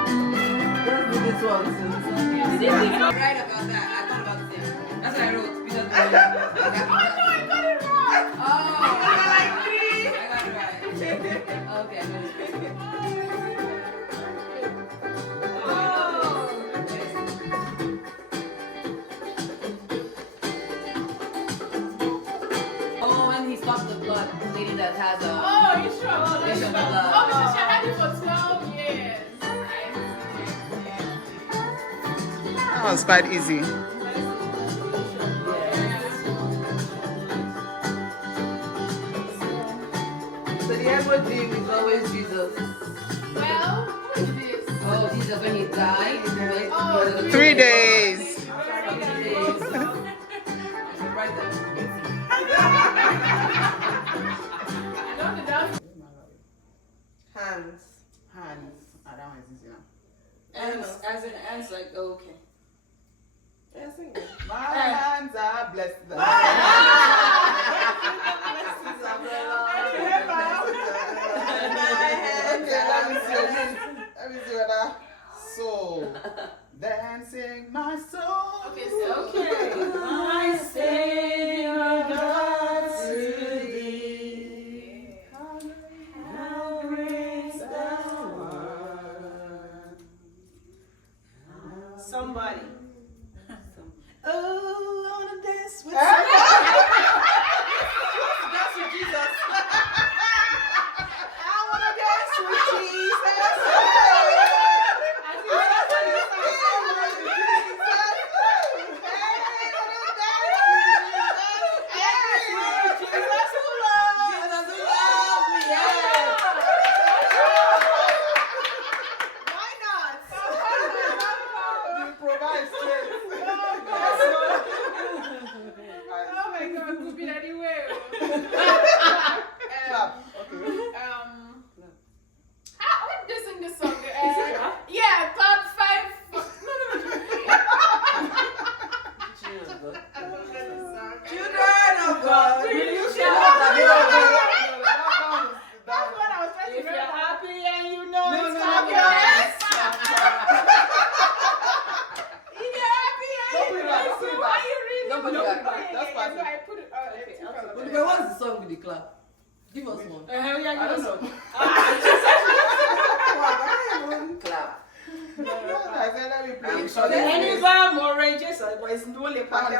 This one too. I'm right about that. I thought about the same. That's what I wrote. Because oh no, I got it wrong. Oh, I got like 3. I got it right. Okay. Oh, when he stopped the blood, the lady that has a. Oh, you sure? Oh, Bishop of blood. oh, because she had it for 12 years. That was quite easy. So the Edward dream is always Jesus. Well, who is this? Oh, Jesus when he died. Oh, 3 days. Right there. I don't know that. Hands. Hands. Ah, that one is easy now. Ants, as in ants, like, okay. Yeah, sing it. My hands are blessed. My hands Okay, let me are see. Let me see what I soul. Dancing my soul. Okay, so Okay. My Savior God to thee. How great thou art. Somebody. Oh, I wanna dance with somebody. That's with Jesus. I wanna dance with Jesus. What's the song with the clap? Give us one. I don't know. Clap. I said, let me play. Anybody more rages? It's no only part of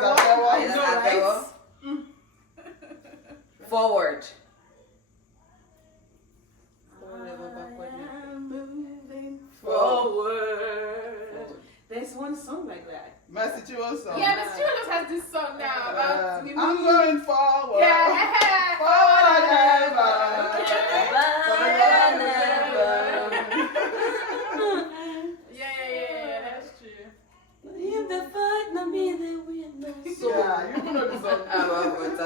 Forward. Forward. There's one song like that. Mercy Chiwos song. yeah, Miss Julius has this song now about the I'm going forward. yeah, Forward and ever. yeah, that's true. If they fight, not me, they win. So, Yeah, you know the song. I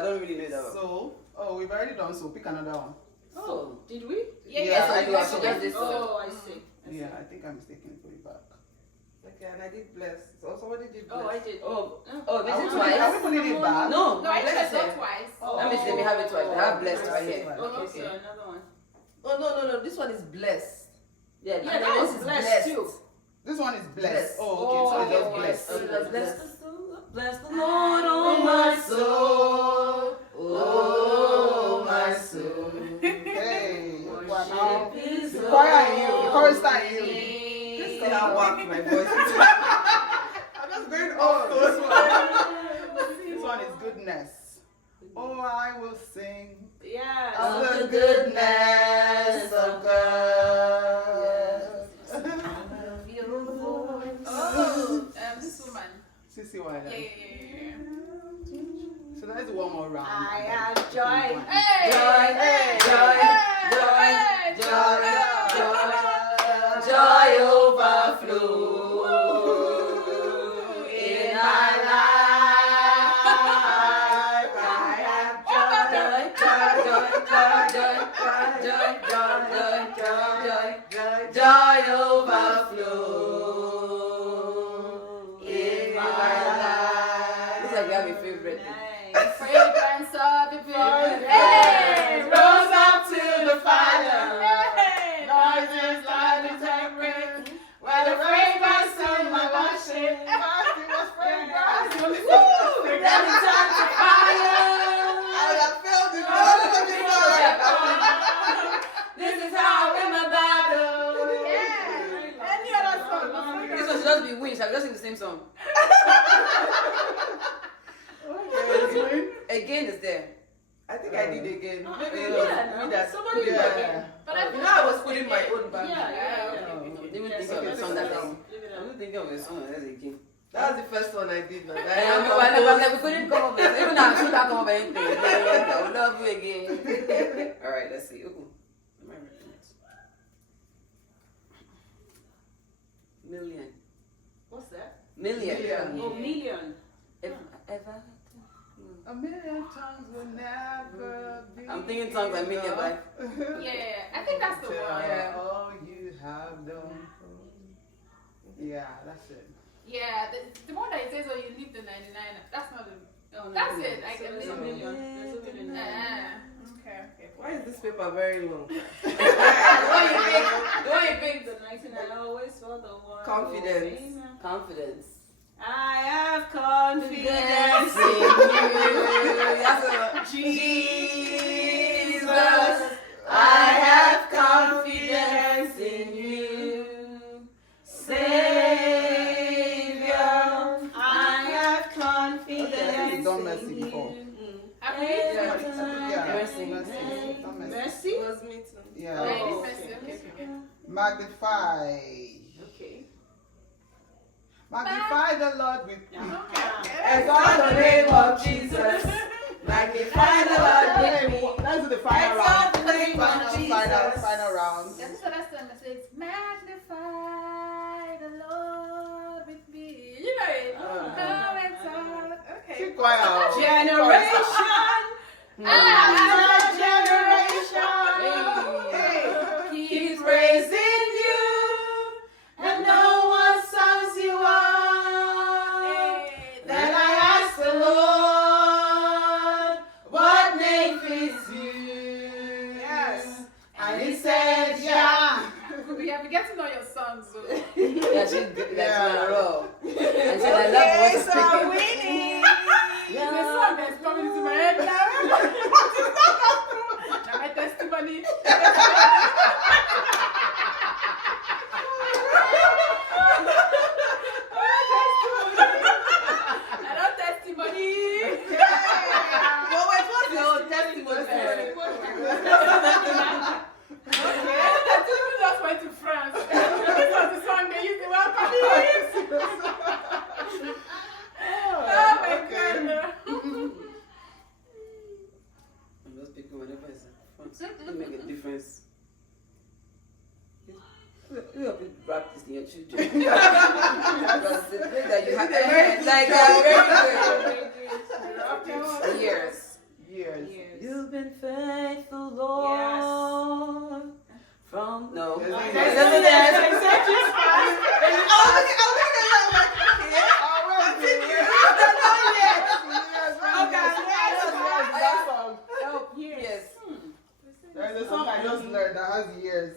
don't really know that one. So, oh, we've already done so. Pick another one. Oh, did we? Yes, I do. I should have this song. Oh, I see. Yeah, I think I'm mistaken. Put it back. Okay, and I did bless. So somebody did bless. Oh, I did. Oh, Are this we is putting- twice. Are we putting it back? No, No, I bless just said it. twice. Let me see. Let me have it twice. I have blessed right here. Okay, so another one. Oh no. This one is blessed. Yeah, Yeah, and that this was is blessed too. This one is blessed. Blessed. Oh, okay. So it's just I blessed. see. Bless the Lord, oh my soul. Oh my soul. Hey, wow, now. Worship The choir in you, the chorus star in you. This is how I walk my voice. I'm just going off this one. This one is goodness. Oh, I will sing Yeah. of the goodness of God. Oh, this woman. Sissy, why Yeah. So let's do one more round. I have joy. Hey! Joy, Hey! joy, Hey! Joy overflow in our life. I have joy overflow in my life. Looks like you have a favorite. Nice. Fragrance of the beauty. Hey! just be winch. I just sing the same song. Again is there. I think I did again. Maybe it yeah, was me that somebody put it did back. again. But I You know, I was putting my own back. Didn't think of a song that time. I'm not thinking of a song that's again. That was the first one I did. Now. We couldn't come up with it. Even now, I should not come up with anything. I will love you again. All right, let's see. Ooh. Am I ready next? Million. What's that? Million. Million. Oh, million. Ever? A million times will never be. I'm thinking songs like million, but Yeah, I think that's the one. Yeah. All you have done. Yeah, that's it. Yeah, the one that it says, oh, you leave the 99. That's not the. That's it. I get There's a million. There's a million. Okay. Why is this paper very long? the one you picked. The 99 always for the one. Confidence. Confidence. I have confidence in in That's Jesus. I have confidence in you, Savior. I have confidence Done in Mercy you. before. Have we? Yeah. Mercy. Done Mercy. Mercy? Was me too. Yeah. Oh, Oh, okay. Magnify. Okay. Magnify the Lord with me. Exalt the name of Jesus. Magnify the Lord with me. Let's do the final round. Exalt the name of Jesus. Final round. That's the last time I said, magnify the Lord with me. You know it. Come and talk. Okay. Keep quiet. Generation after generation keeps praising you, and no one sums you up. Then I asked the Lord, what name fits you? Yes. And he said, yeah. We have to get to know your songs. So. Yeah, she's good. Like, she's on a roll. And so I love what she's so I'm speaking. winning. There's a song that's coming into my head now. What is that? Now my testimony. I love testimony. Well, wait, what's your own testimony? We just went to France. This was the song they used to welcome me. Oh my God. I'm just picking whatever is to make a difference. You have to practice in your children. Because the way that you have like very good. Years. You've been faithful, Lord. From no. There's a song I just learned that has years.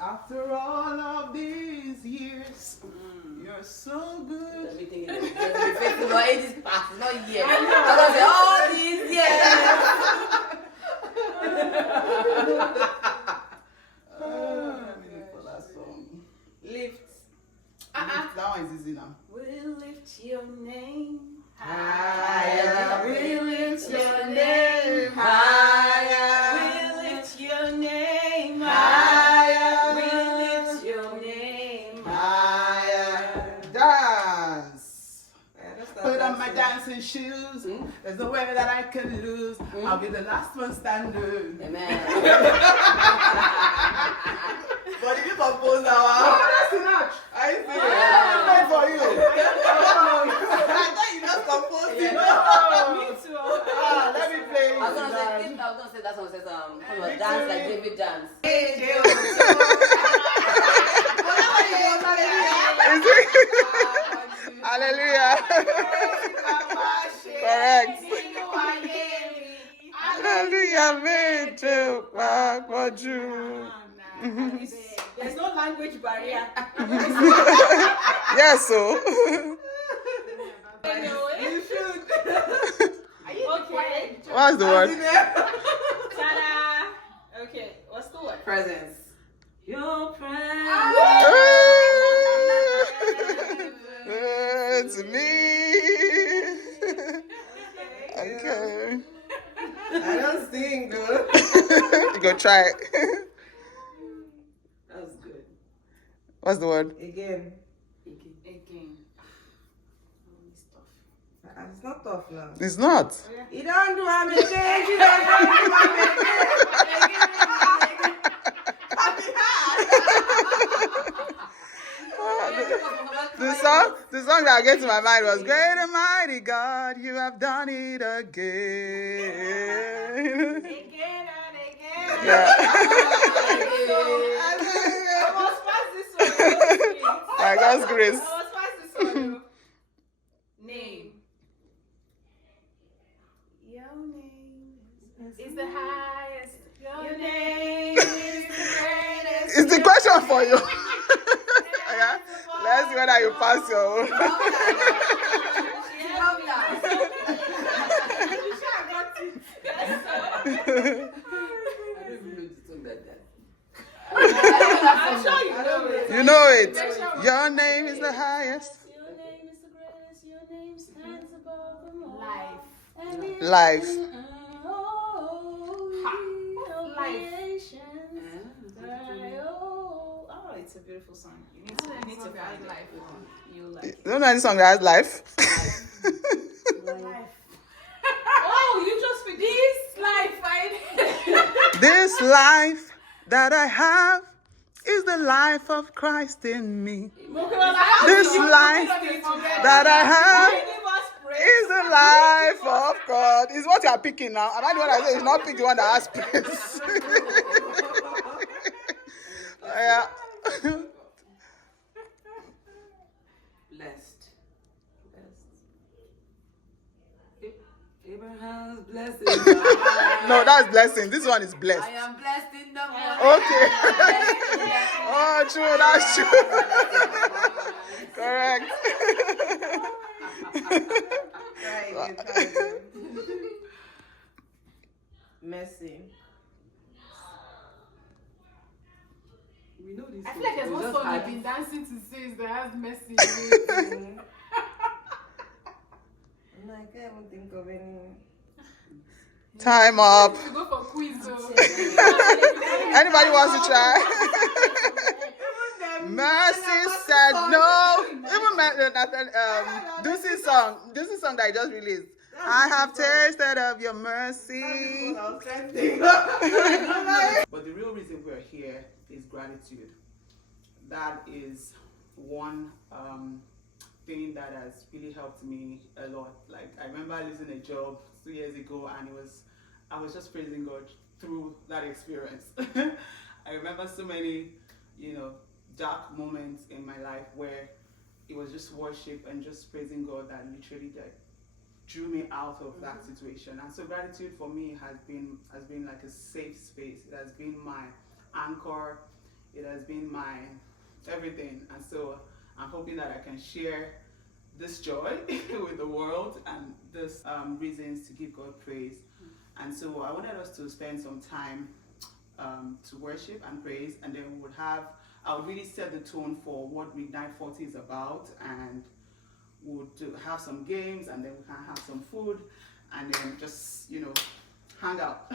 After all of these years, you're so good. Everything in it. Faithful, Lord, ages past, not years. I was say all these years. Let me look for that song. Lift. That one is easy now. We'll lift your name Higher. We'll lift your name Higher. We'll lift your name Higher. We'll lift your name Higher. Dance. Put on my dancing shoes. There's no way that I can lose. I'll be the last one standing. Amen. But if you compose that one, that's enough. I see. Yeah. Play for you. I thought you just composed it. Me too. Let me play. I was gonna say that song says dance like David dance. Hallelujah. Correct. Hallelujah. Made to back for you. There's no language barrier. Yes, so. You should. Okay. What's the word? Ta-da. Okay, what's the word? Presence. Your presence. Try. That's good. What's the word? Again. Again. It's not tough now. It's not. You don't do am again. You don't do am The song that came to my mind was Great and Mighty God, you have done it again. Again and again. Yeah. I was past this one. By God's grace. I was past this one. Name. Your name is the highest. Your name is the greatest. It's the question for you. Yeah. Let's see whether you pass your own. She love that. You sure I got it. Yes, sir. I don't even know the song like that. I'm sure you know it. You know it. Your name is the highest. Your name is the greatest, your name stands above them all. Life. And the Life. Oh, it's a beautiful song. You need to find life. You like. You don't know any song that has life? Life. Oh, you just for this life, right? This life that I have is the life of Christ in me. This life that I have is the life of God. Is what you are picking now. Am I the one that says it's not pick the one that has praise? Yeah. Blessed. Abraham's blessing. No, that's blessing. This one is blessed. I am blessed in the morning. Okay. Oh, true. That's true. Correct. Messy. We know this. I feel like there's We one just song add you've been dancing to since that has Messi in it. I can't even think of any. Time up. To go for quiz, though. Anybody wants to try? Mercy said no. Even Deuce's song that I just released. I have tasted of your mercy. But the real reason we're here is gratitude. That is one thing that has really helped me a lot. Like, I remember losing a job 2 years ago, and I was just praising God through that experience. I remember so many, dark moments in my life where it was just worship and just praising God that literally drew me out of that situation. And so gratitude for me has been like a safe space. It has been my anchor. It has been my everything. And so I'm hoping that I can share this joy with the world and this reasons to give God praise. And so I wanted us to spend some time to worship and praise, and then I would really set the tone for what Reignite40 is about, and we'll have some games, and then we can have some food, and then just, hang out.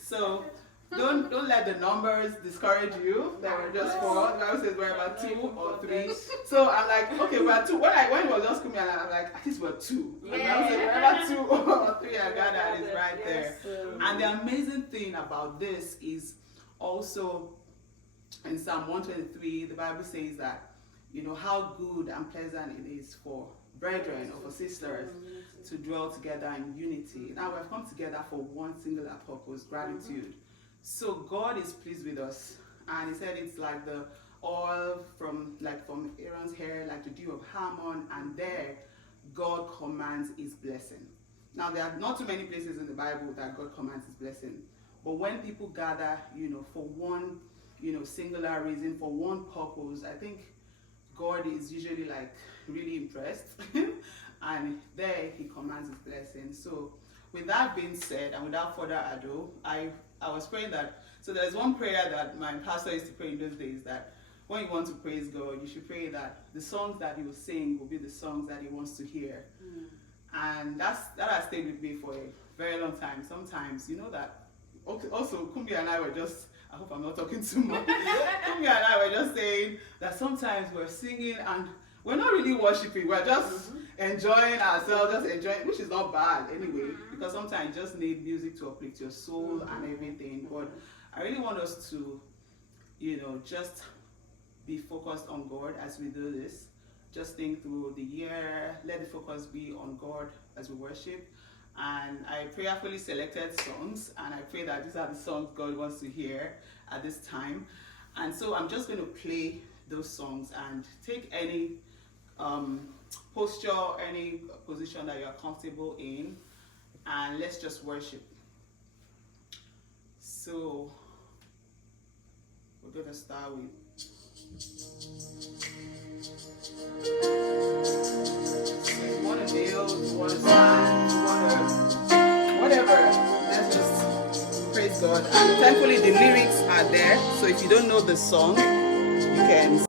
So don't let the numbers discourage you. That we're just 4. The Bible says we're about 2 or 3. So I'm like, okay, we're 2. When it was just coming, I'm like, at least we're 2. And the Bible says we're about 2 or 3. I got that. It's right there. And the amazing thing about this is also in Psalm 123, the Bible says that, how good and pleasant it is for brethren or for sisters to dwell together in unity. Now we have come together for one singular purpose, gratitude. So God is pleased with us, and He said it's like the oil from Aaron's hair, like the dew of Hammon, and there God commands His blessing. Now there are not too many places in the Bible that God commands His blessing, but when people gather, for one, singular reason, for one purpose, I think God is usually really impressed, and there He commands His blessing. So with that being said, and without further ado, I was praying that, so there's one prayer that my pastor used to pray in those days, that when you want to praise God, you should pray that the songs that He will sing will be the songs that He wants to hear. And that has stayed with me for a very long time. Sometimes, that also Kumbi and I were just, I hope I'm not talking too much. Kumbi and I were just saying that sometimes we're singing and we're not really worshiping, we're just enjoying ourselves, just enjoying, which is not bad anyway, because sometimes you just need music to uplift your soul and everything. But I really want us to, you know, just be focused on God as we do this. Just think through the year, let the focus be on God as we worship. And I prayerfully selected songs, and I pray that these are the songs God wants to hear at this time. And so I'm just going to play those songs and take any posture, any position that you're comfortable in, and let's just worship. So we're going to start with you want to kneel, you want to stand, you want to whatever. Let's just praise God. And thankfully the lyrics are there, so if you don't know the song, you can